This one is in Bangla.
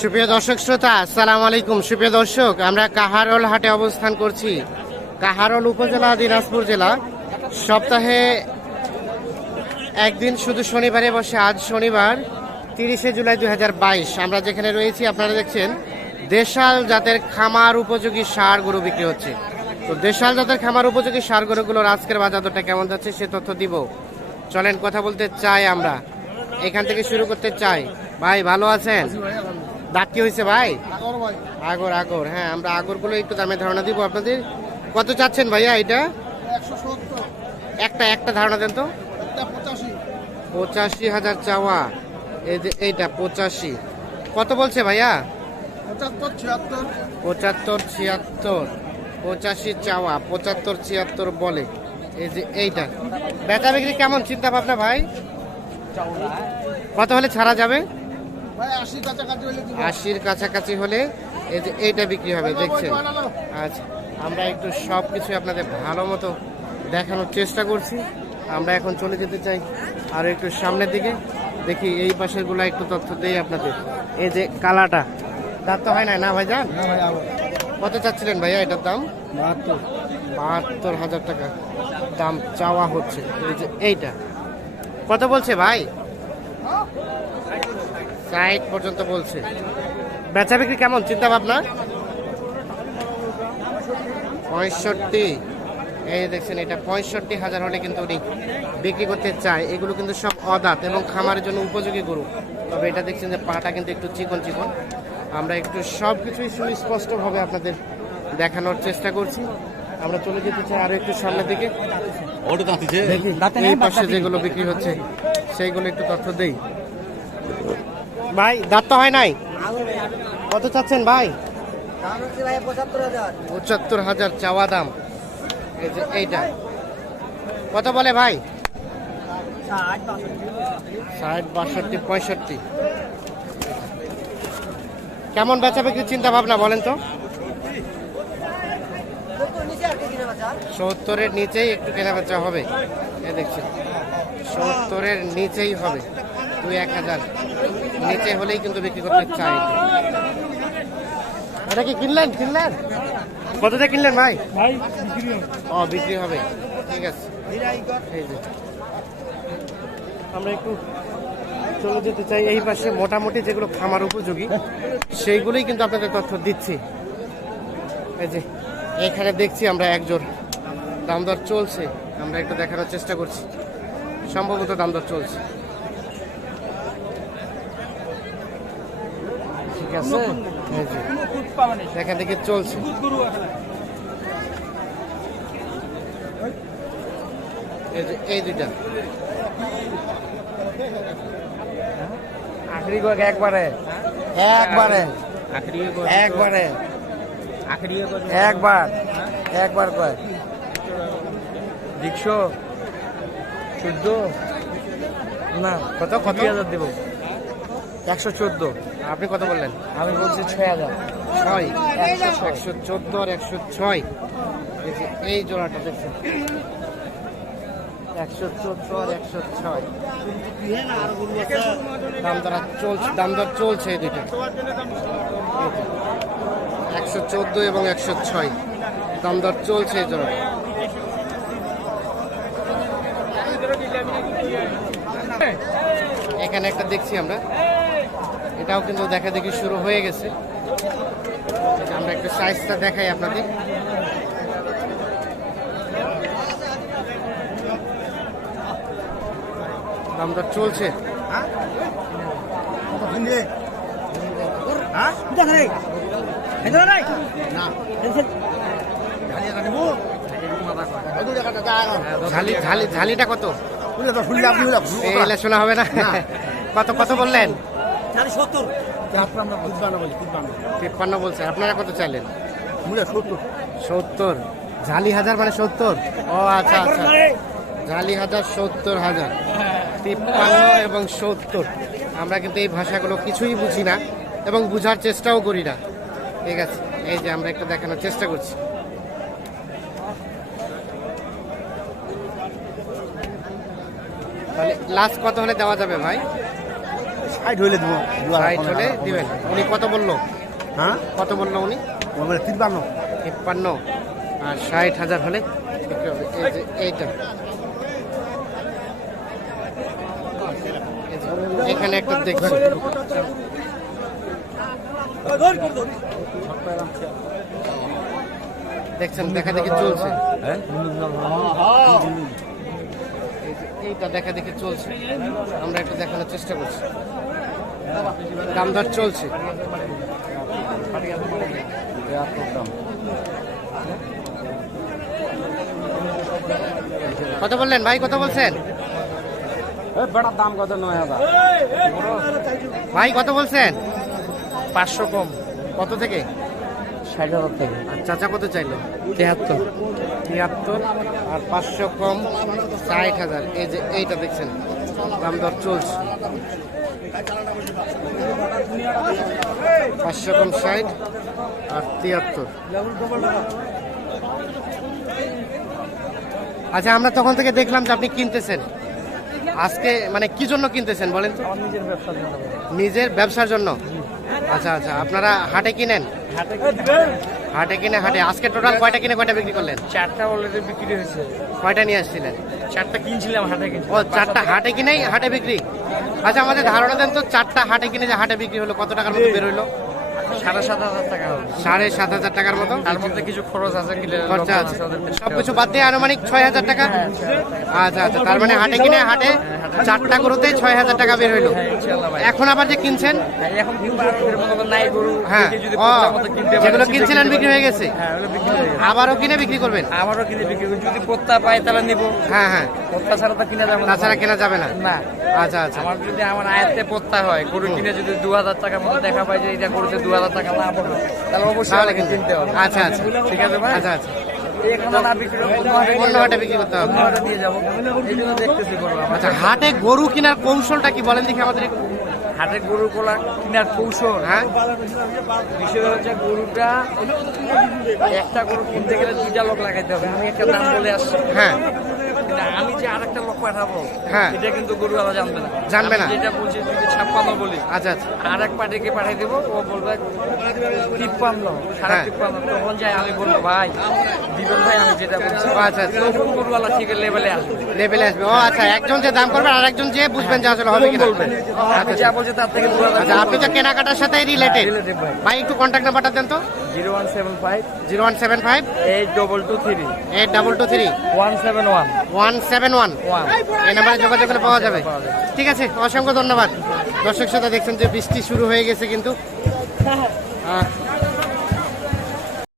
সুপ্রিয় দর্শক শ্রোতা, আসসালামু আলাইকুম। সুপ্রিয় দর্শক, আমরা কাহারোল হাটে অবস্থান করছি। কাহারোল উপজেলা, দিনাজপুর জেলা। সপ্তাহে একদিন শুধু শনিবারে বসে, আজ শনিবার, তিরিশে জুলাই দু হাজার বাইশ। আমরা যেখানে রয়েছি, আপনারা দেখছেন, দেশাল জাতের খামার উপযোগী সার গরু বিক্রি হচ্ছে। তো দেশাল জাতের খামার উপযোগী সার গরুগুলোর আজকের বাজার দরটা কেমন যাচ্ছে, সে তথ্য দিব। চলেন, কথা বলতে চাই আমরা। এখান থেকে শুরু করতে চাই। ভাই, ভালো আছেন? দাঁত কি হয়েছে ভাই? আগর আগর হ্যাঁ আমরা আগরগুলো একটু দামে ধারণা দিব আপনাদের। কত চাচ্ছেন ভাইয়া এটা? একটা একটা ধারণা দেন তো। পঁচাশি। হাজার চাওয়া। এই যে এইটা পঁচাশি। কত বলছে ভাইয়া? পঁচাত্তর ছিয়াত্তর। পঁচাশি চাওয়া পঁচাত্তর ছিয়াত্তর বলে। এই যে এইটা। বেচা বিক্রি কেমন চিন্তা ভাবনা ভাই? কত হলে ছাড়া যাবে? আশির কাছাকাছি হলে এই যে এইটা বিক্রি হবে দেখছেন? আচ্ছা আমরা একটু সব কিছু আপনাদের ভালো মতো দেখানোর চেষ্টা করছি। আমরা এখন চলে যেতে চাই আর একটু সামনের দিকে। দেখি এই পাশেরগুলা একটু তথ্য দেই আপনাদের। এই যে কালাটা দাঁত তো হয় না না ভাই যান? কত চাচ্ছিলেন ভাইয়া এটার দাম? বাহাত্তর। হাজার টাকা দাম চাওয়া হচ্ছে। এই যে এইটা। কত বলছে ভাই? ষাট পর্যন্ত বলছে। বেচা বিক্রি কেমন? চিন্তা ভাবনা? পঁয়ষট্টি। এই দেখছেন এটা পঁয়ষট্টি হাজার হলে কিন্তু উনি বিক্রি করতে চায়। এগুলো কিন্তু সব অদাত এবং খামারের জন্য উপযোগী গরু। তবে এটা দেখছেন যে পাটা কিন্তু একটু চিকন চিকন। আমরা একটু সব কিছুই সুস্পষ্টভাবে আপনাদের দেখানোর চেষ্টা করছি। আমরা চলে যেতে চাই আরও একটু সামনের দিকে। ওটা দাঁতিছে এই পাশে যেগুলো বিক্রি হচ্ছে সেইগুলো একটু তথ্য দেই। ভাই, দাঁত তো হয় নাই? কত চাচ্ছেন ভাই? পঁচাত্তর হাজার চাওয়া দাম। এইটা। কত বলে ভাই? ষাট, বাষট্টি, পঁয়ষট্টি। কেমন বেচা বিক্রির চিন্তা ভাবনা বলেন তো? সত্তরের নিচেই একটু কেনা বেচা হবে। এ দেখছেন। সত্তরের নিচেই হবে। দুই এক হাজার নিচে হলেই কিন্তু বিক্রি করতে চাই এটা কি কিনলেন? কিনলেন? কতটা কিনলেন ভাই? ও বিক্রি হবে। ঠিক আছে। এই যে। আমরা একটু চলে যেতে চাই। এই পাশে মোটামুটি যেগুলো খামার উপযোগী সেইগুলোই কিন্তু আপনাদের তথ্য দিচ্ছি। এই যে এখানে দেখছি আমরা একজোর। দাম দর চলছে। আমরা একটু দেখানোর চেষ্টা করছি। সম্ভবত দাম দর চলছে। আছে এই যে। দেখা দেখি চলছে। এই এই দুইটা। আখরি কয়েক একবারে। একবারে। একবারে। একবার। একবার কয়? দীক্ষো চোদ্দ? না কত? কত? হাজার দেবো একশো চোদ্দ। আপনি কত বললেন? আমি বলছি ছয় হাজার। ছয়। একশো চোদ্দ আর একশো ছয়। এই এই জোড়াটা দেখছেন একশো চোদ্দ আর একশো ছয়। দাম দর চলছে দাম দর চলছে এই দুইটা। একশো চোদ্দ এবং একশো ছয়। দাম দর চলছে এই জোড়াটা। এখানে একটা দেখছি আমরা। এটাও কিন্তু দেখা দেখি শুরু হয়ে গেছে। আমরা একটু সাইজটা দেখাই আপনাদের। দামটা চলছে। ঝালি ঝালিটা কত? শোনা হবে না। কত কত বললেন? তিপ্পান্ন বলছে। আপনারা কত চাইলেন? সত্তর। ঝালি হাজার মানে সত্তর? ও আচ্ছা আচ্ছা। ঝালি হাজার সত্তর হাজার। তিপ্পান্ন এবং সত্তর। আমরা কিন্তু এই ভাষাগুলো কিছুই বুঝি না এবং বুঝার চেষ্টাও করি না। ঠিক আছে এই যে আমরা একটু দেখানোর চেষ্টা করছি। তাহলে লাস্ট কত হলে দেওয়া যাবে ভাই? ষাট হইলে দেবো। ষাট হলে দিবেন। উনি কত বলল? হ্যাঁ? কত বলল উনি? তিপ্পান্ন। তিপ্পান্ন। আর ষাট হাজার হলে এইটা। এখানে একটা দেখছি। দেখছেন দেখা দেখি চলছে। হ্যাঁ? এইটা দেখা দেখি চলছে। আমরা একটু দেখানোর চেষ্টা করছি। দাম দর চলছে। কত বললেন ভাই কত বলছেন? দাম কত? নয় হাজার। ভাই কত বলছেন? পাঁচশো কম। কত থেকে? ষাট হাজার থেকে। আর চাচা কত চাইলো? তেহাত্তর তিয়াত্তর আর পাঁচশো কম ষাট হাজার। এই যে এইটা দেখছেন। দাম দর চলছে। পাঁচশো কম ষাট আর তিয়াত্তর। আচ্ছা আমরা তখন থেকে দেখলাম যে আপনি কিনতেছেন। আজকে মানে কি জন্য কিনতেছেন বলেন তো? নিজের ব্যবসার জন্য নিজের ব্যবসার জন্য? আচ্ছা আচ্ছা আপনারা হাটে কিনেন? হাটে কিনে হাটে আজকে টোটাল কয়টা কিনে কয়টা বিক্রি করলেন? চারটা অলরেডি বিক্রি হয়েছে। কয়টা নিয়ে আসছিলেন? চারটা কিনছিলাম হাটে কিনে ও চারটা হাটে কিনেই হাটে বিক্রি? আচ্ছা আমাদের ধারণা দেন তো চারটা হাটে কিনে যে হাটে বিক্রি হলো কত টাকার মতো বের হইল সাড়ে সাত হাজার টাকা হবে। সাড়ে সাত হাজার টাকার মতো? তার মধ্যে কিছু খরচ আছে খরচা আছে। সবকিছু বাদ দিয়ে আনুমানিক ছয় হাজার টাকা? আচ্ছা আচ্ছা তার মানে হাটে কিনে হাটে চারটা গরুতে ছয় হাজার টাকা বের হইল। এখন আবার যে কিনছেন? এখন নাই গরু। হ্যাঁ পারে, যেগুলো কিনছিলেন বিক্রি হয়ে গেছে। হ্যাঁ হয়ে। আবারও কিনে বিক্রি করবেন? আমারও কিনে বিক্রি করি যদি পত্তা পাই তাহলে নিব। হ্যাঁ হ্যাঁ। পত্তা ছাড়া তো কিনে যাব না। তাছাড়া কেনা যাবে না। না। আচ্ছা আচ্ছা। আমার যদি আমার আয়ত্তে পত্তা হয় গরু কিনে যদি দু হাজার টাকার মতো দেখা পাই যে এটা গরুতে দু হাজার টাকা তাহলে অবশ্যই আমাকে কিনতে হবে। আচ্ছা আচ্ছা। ঠিক আছে ভাই। আচ্ছা আচ্ছা। হাটে গরু। আচ্ছা হাটে গরু কেনার কৌশলটা কি বলেন দেখি আমাদের একটু? হাটে গরু কোলা কিনার কৌশল হ্যাঁ? বিষয় হচ্ছে গরুটা একটা গরু কিনতে গেলে দুইটা লোক লাগাইতে হবে। আমি একটা দাম বলে আসছি। হ্যাঁ। আমি যে আরেকটা লোক পাঠাবো হ্যাঁ। এটা কিন্তু গরু আলা জানবে না। জানবে না। যেটা বলছি ছাপ্পান্ন বলি। আচ্ছা আচ্ছা। আর এক পার্টিকে পাঠিয়ে দেবো ও বলবে তিপ্পান্ন সাড়ে হ্যাঁ। তিপ্পান্ন। তখন যাই আমি বলব ভাই দিবেন ভাই আমি যেটা বলছি আচ্ছা আচ্ছা। তখন গরুওয়ালা ঠিক লেভেলে আসবে? লেভেলে আসবে। ও আচ্ছা একজন যে দাম করবে আর একজন যে বুঝবেন যে আসলে হবে কিনা। বলবেন আমি যা বলছি তার থেকে আচ্ছা আপনি তো কেনাকাটার সাথে রিলেটেড ভাই। ভাই একটু কন্ট্যাক্ট নাম্বারটা দেন তো। Zero one seven five. Zero one seven five. Eight double two three. Eight double two three. One seven one. One seven one. এই নাম্বারে যোগাযোগ করে পাওয়া যাবে। ঠিক আছে অসংখ্য ধন্যবাদ। দর্শক শ্রোতা দেখছেন যে বৃষ্টি শুরু হয়ে গেছে কিন্তু। আহ,